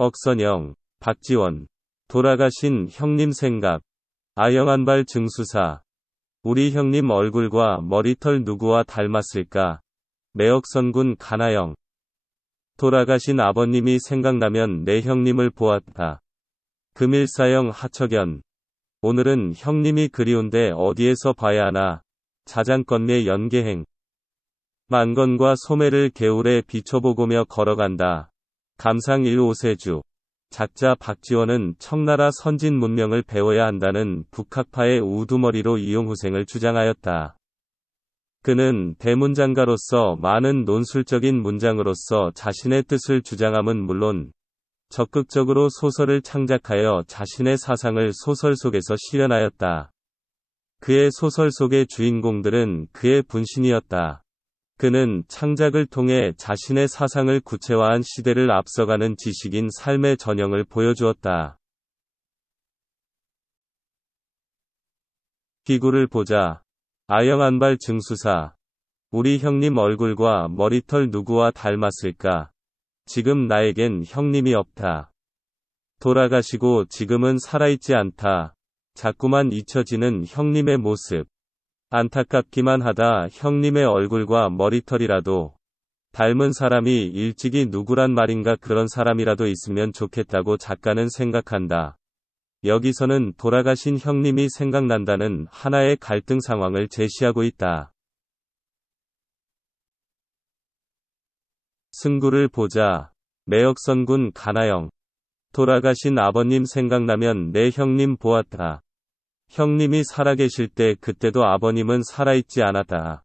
억선영, 박지원. 돌아가신 형님 생각. 아영한발 증수사. 우리 형님 얼굴과 머리털 누구와 닮았을까? 매억선군 가나영. 돌아가신 아버님이 생각나면 내 형님을 보았다. 금일사형 하척연. 오늘은 형님이 그리운데 어디에서 봐야 하나. 자장건매 연계행. 만건과 소매를 개울에 비춰보고며 걸어간다. 감상1 오세주. 작자 박지원은 청나라 선진 문명을 배워야 한다는 북학파의 우두머리로 이용후생을 주장하였다. 그는 대문장가로서 많은 논술적인 문장으로서 자신의 뜻을 주장함은 물론 적극적으로 소설을 창작하여 자신의 사상을 소설 속에서 실현하였다. 그의 소설 속의 주인공들은 그의 분신이었다. 그는 창작을 통해 자신의 사상을 구체화한 시대를 앞서가는 지식인 삶의 전형을 보여주었다. 기구를 보자. 아영한발 증수사. 우리 형님 얼굴과 머리털 누구와 닮았을까? 지금 나에겐 형님이 없다. 돌아가시고 지금은 살아있지 않다. 자꾸만 잊혀지는 형님의 모습. 안타깝기만 하다. 형님의 얼굴과 머리털이라도 닮은 사람이 일찍이 누구란 말인가. 그런 사람이라도 있으면 좋겠다고 작가는 생각한다. 여기서는 돌아가신 형님이 생각난다는 하나의 갈등 상황을 제시하고 있다. 승구를 보자. 매억선군 가나영. 돌아가신 아버님 생각나면 내 형님 보았다. 형님이 살아계실 때 그때도 아버님은 살아있지 않았다.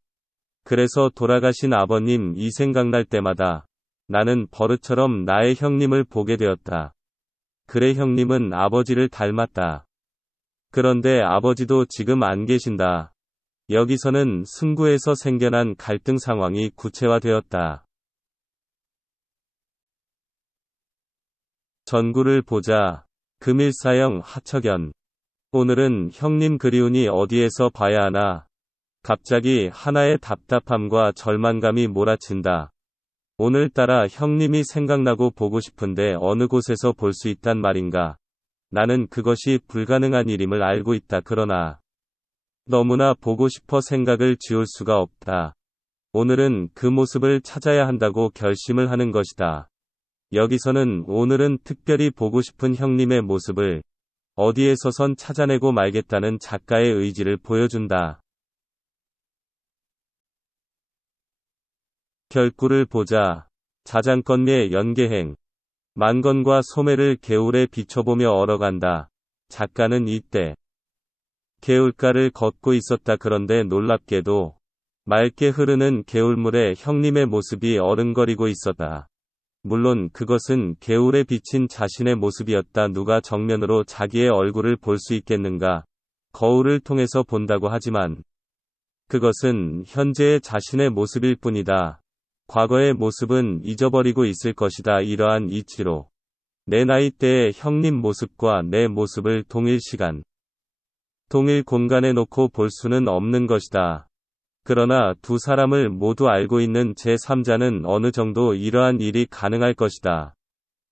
그래서 돌아가신 아버님 이 생각날 때마다 나는 버릇처럼 나의 형님을 보게 되었다. 그래, 형님은 아버지를 닮았다. 그런데 아버지도 지금 안 계신다. 여기서는 승구에서 생겨난 갈등 상황이 구체화되었다. 전구를 보자. 금일사형 하척연. 오늘은 형님 그리우니 어디에서 봐야 하나. 갑자기 하나의 답답함과 절망감이 몰아친다. 오늘따라 형님이 생각나고 보고 싶은데 어느 곳에서 볼 수 있단 말인가. 나는 그것이 불가능한 일임을 알고 있다. 그러나 너무나 보고 싶어 생각을 지울 수가 없다. 오늘은 그 모습을 찾아야 한다고 결심을 하는 것이다. 여기서는 오늘은 특별히 보고 싶은 형님의 모습을 어디에서선 찾아내고 말겠다는 작가의 의지를 보여준다. 결구를 보자. 자장건매 연계행. 만건과 소매를 개울에 비춰보며 얼어간다. 작가는 이때 개울가를 걷고 있었다. 그런데 놀랍게도 맑게 흐르는 개울물에 형님의 모습이 어른거리고 있었다. 물론 그것은 개울에 비친 자신의 모습이었다. 누가 정면으로 자기의 얼굴을 볼 수 있겠는가? 거울을 통해서 본다고 하지만 그것은 현재의 자신의 모습일 뿐이다. 과거의 모습은 잊어버리고 있을 것이다. 이러한 이치로 내 나이대의 형님 모습과 내 모습을 동일 시간, 동일 공간에 놓고 볼 수는 없는 것이다. 그러나 두 사람을 모두 알고 있는 제3자는 어느 정도 이러한 일이 가능할 것이다.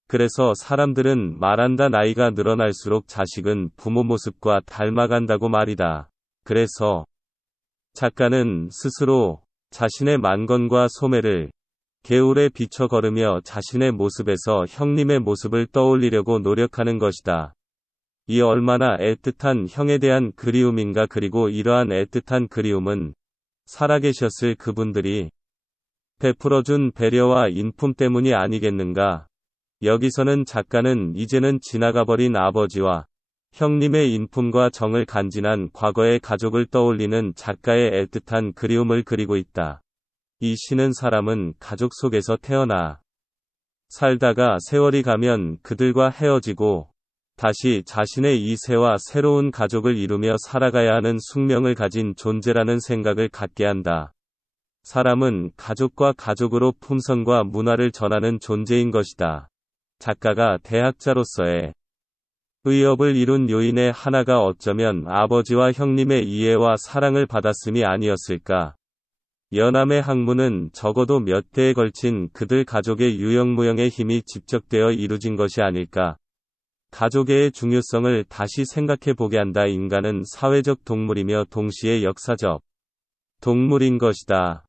그래서 사람들은 말한다. 나이가 늘어날수록 자식은 부모 모습과 닮아간다고 말이다. 그래서 작가는 스스로 자신의 만건과 소매를 개울에 비춰 걸으며 자신의 모습에서 형님의 모습을 떠올리려고 노력하는 것이다. 이 얼마나 애틋한 형에 대한 그리움인가. 그리고 이러한 애틋한 그리움은 살아계셨을 그분들이 베풀어준 배려와 인품 때문이 아니겠는가. 여기서는 작가는 이제는 지나가버린 아버지와 형님의 인품과 정을 간직한 과거의 가족을 떠올리는 작가의 애틋한 그리움을 그리고 있다. 이 시는 사람은 가족 속에서 태어나 살다가 세월이 가면 그들과 헤어지고 다시 자신의 이 새와 새로운 가족을 이루며 살아가야 하는 숙명을 가진 존재라는 생각을 갖게 한다. 사람은 가족과 가족으로 품성과 문화를 전하는 존재인 것이다. 작가가 대학자로서의 의업을 이룬 요인의 하나가 어쩌면 아버지와 형님의 이해와 사랑을 받았음이 아니었을까. 연암의 학문은 적어도 몇 대에 걸친 그들 가족의 유형무형의 힘이 집적되어 이루어진 것이 아닐까. 가족애의 중요성을 다시 생각해 보게 한다. 인간은 사회적 동물이며 동시에 역사적 동물인 것이다.